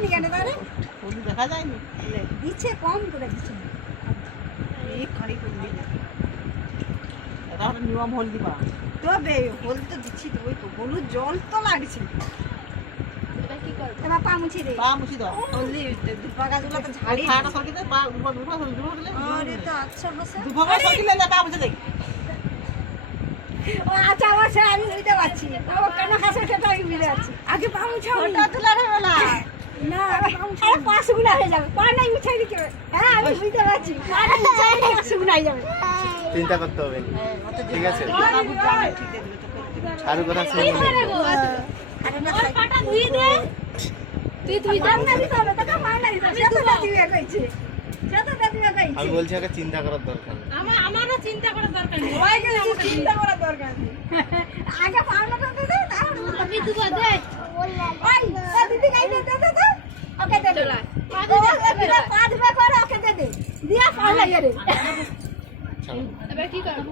দাওনি কেন তাহলে? হলুদ দেখা যায়নি। দিচ্ছে কম করে দিচ্ছে। এই খালি করে দিয়ে দে। তাহলে নিয়ম হলদি পা। তবে হলুদ তো দিচ্ছি তো, ওই তো হলুদ জল তো লাগছে। এবার পা মুছি দে। পা মুছি দাও। হলদি দুপা গাছগুলো তো ঝাড়ি। খাটা সরকি দে, পা দুপা দিলে। আরে তো আচ্ছা বসে। দুপা সরকিলে না পা মুছে দে। ও আচ্ছা বসে আমি বুঝতে পারছি। ও কেন হাসে সেটা আমি বুঝতে পারছি। আগে পা মুছাও। ওটা তোলা রে বলা। না, আরে পা শুকনা হয়ে যাবে। পা নাই মুছাই দিতে হবে। হ্যাঁ আমি বুঝতে পারছি। পা নাই মুছাই দিলে শুকনা হয়ে যাবে। চিন্তা করতে হবে না। ঠিক আছে আরো কথা কি শুনুন করে গো? আরে না পাটা ধুই দে। তুই দাম না দিতে হবে, তোকে মা না দিতে হবে। সেটা দিবে কইছে। সেটা দিবে কইছে। আমি বলছি আগে চিন্তা করার দরকার নেই। আমারও চিন্তা করার দরকার নেই। ওইকে চিন্তা করার দরকার নেই। আগে পাওনাটা দে দে, তারপর আমি দুটো দে। ওই দিদি গাই দে দে দে। ওকে দে দে। পা ধুবে করে ওকে দে দে। দিয়া পাওনা ইয়ে রে। চলো এবার কি করব?